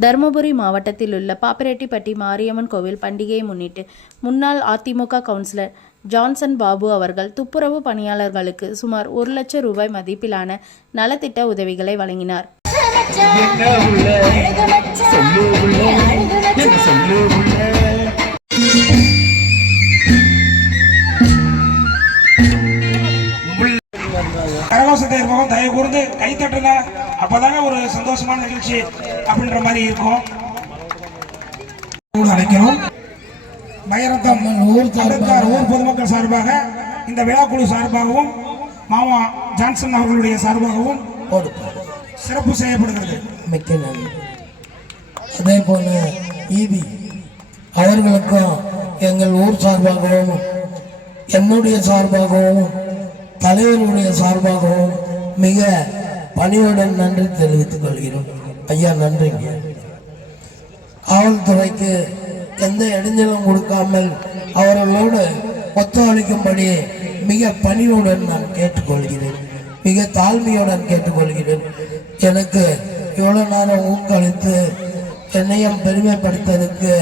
தருமபுரி மாவட்டத்தில் உள்ள பாப்பிரெட்டிப்பட்டி மாரியம்மன் கோவில் பண்டிகையை முன்னிட்டு முன்னாள் அதிமுக கவுன்சிலர் ஜான்சன் பாபு அவர்கள் துப்புரவு பணியாளர்களுக்கு சுமார் 1 லட்சம் ரூபாய் மதிப்பிலான நலத்திட்ட உதவிகளை வழங்கினார். கரகோஷத்தை இருப்போம், தயவு கூர்ந்து கை தட்டுங்க. அப்பதாங்க ஒரு சந்தோஷமான நிகழ்ச்சி அப்படின்ற மாதிரி இருக்கும். அழைக்கிறோம். பைரத்தம் ஊர் பொதுமக்கள் சார்பாக இந்த விழாக்குழு சார்பாகவும் மாமா ஜான்சன் அவர்களுடைய சார்பாகவும் சிறப்பு செய்யப்படுகிறது. மிக்க நன்றி. அதே போல ஈபி அவர்களுக்கும் எங்கள் ஊர் சார்பாகவும் என்னுடைய சார்பாகவும் தலைவர்களுடைய சார்பாகவும் மிக பணியுடன் நன்றி தெரிவித்துக் கொள்கிறோம். ஐயா நன்றிங்க. காவல்துறைக்கு எந்த இடைஞ்சலும் கொடுக்காமல் அவர்களோடு ஒத்துழைக்கும்படி மிக பணியுடன் நான் கேட்டுக்கொள்கிறேன், மிக தாழ்மையுடன் கேட்டுக்கொள்கிறேன். எனக்கு இவ்வளோ நேரம் ஊக்களித்து என்னையும் பெருமைப்படுத்ததுக்கு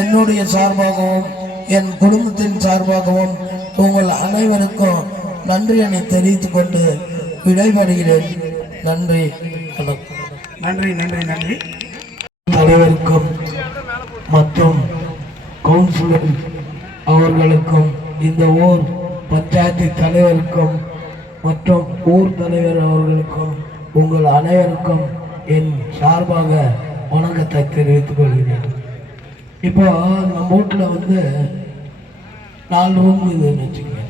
என்னுடைய சார்பாகவும் என் குடும்பத்தின் சார்பாகவும் உங்கள் அனைவருக்கும் நன்றி என தெரிவித்துக் கொண்டு விடைபெறுகிறேன். நன்றி, வணக்கம். நன்றி நன்றி நன்றி. தலைவருக்கும் மற்றும் கவுன்சிலர் அவர்களுக்கும் இந்த ஊர் பஞ்சாயத்து தலைவருக்கும் மற்றும் ஊர் தலைவர் அவர்களுக்கும் உங்கள் அனைவருக்கும் என் சார்பாக வணக்கத்தை தெரிவித்துக் கொள்கிறேன். இப்போ நம்ம வீட்டில் 4 ரூம் இதுன்னு வச்சுக்கோங்க.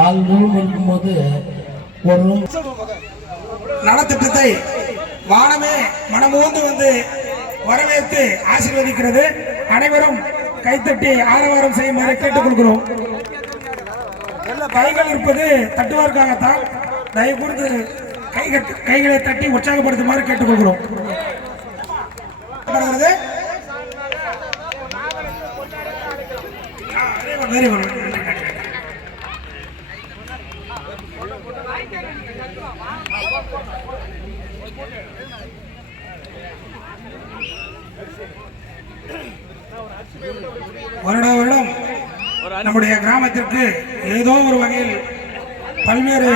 4 ரூம் இருக்கும்போது ஒரு ரூம் நலத்திட்டத்தை வானமே மனமோந்து வரவேற்று ஆசீர்வதிக்கிறது. அனைவரும் கைத்தட்டி ஆரவாரம் செய்யுமாறு கேட்டுக் கொள்கிறோம். கைகள் இருப்பது தட்டுவார்க்காகத்தான். தயவு கூர்ந்து கைகளை தட்டி உற்சாகப்படுத்துமாறு கேட்டுக்கொள்கிறோம். Very good. வருடம் நம்முடைய கிராமத்திற்கு ஏதோ ஒரு வகையில் பல்வேறு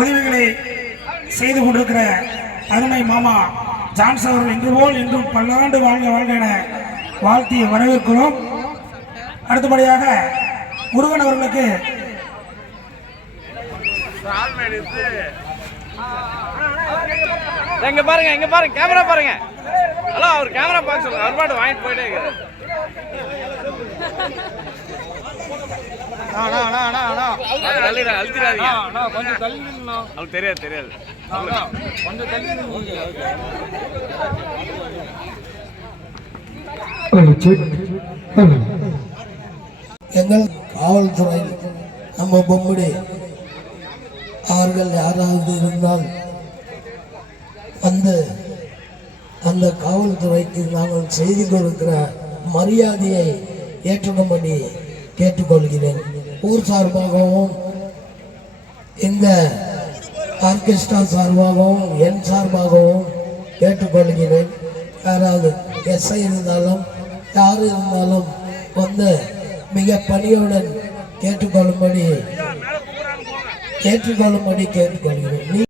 உதவிகளை செய்து கொண்டிருக்கிற அருமை மாமா ஜான்சன் அவர்கள் இன்று போல் இன்றும் பல்லாண்டு வாழ்க வாழ்க என வாழ்த்தி வரவேற்கிறோம். அடுத்தபடியாக முருகன் அவர்களுக்கு எங்க பாருங்க கேமரா பாருங்க. ஹலோ, அவர் கேமரா பார்க்க சொல்லுங்க. அவர் பாட்டு வாங்கிட்டு போயிட்டே இருக்காரு. அழுத்திடாதீங்க, கொஞ்சம் தள்ளி. அவருக்கு தெரியாது கொஞ்சம் தள்ளி. எங்கள் காவல்துறை நம்ம பொம்முடி அவர்கள் யாராவது இருந்தால் அந்த காவல்துறைக்கு நாங்கள் செய்து கொடுக்கிற மரியாதையை ஏற்றுக்கும்படி கேட்டுக்கொள்கிறேன். ஊர் சார்பாகவும் இந்த ஆர்கெஸ்ட்ரா சார்பாகவும் என் சார்பாகவும் கேட்டுக்கொள்கிறேன். யாராவது எஸ்ஐ இருந்தாலும் யார் இருந்தாலும் மிக பணியுடன் கேட்டுக்கொள்ளும்படி கேட்டுக்கொள்கிறேன்.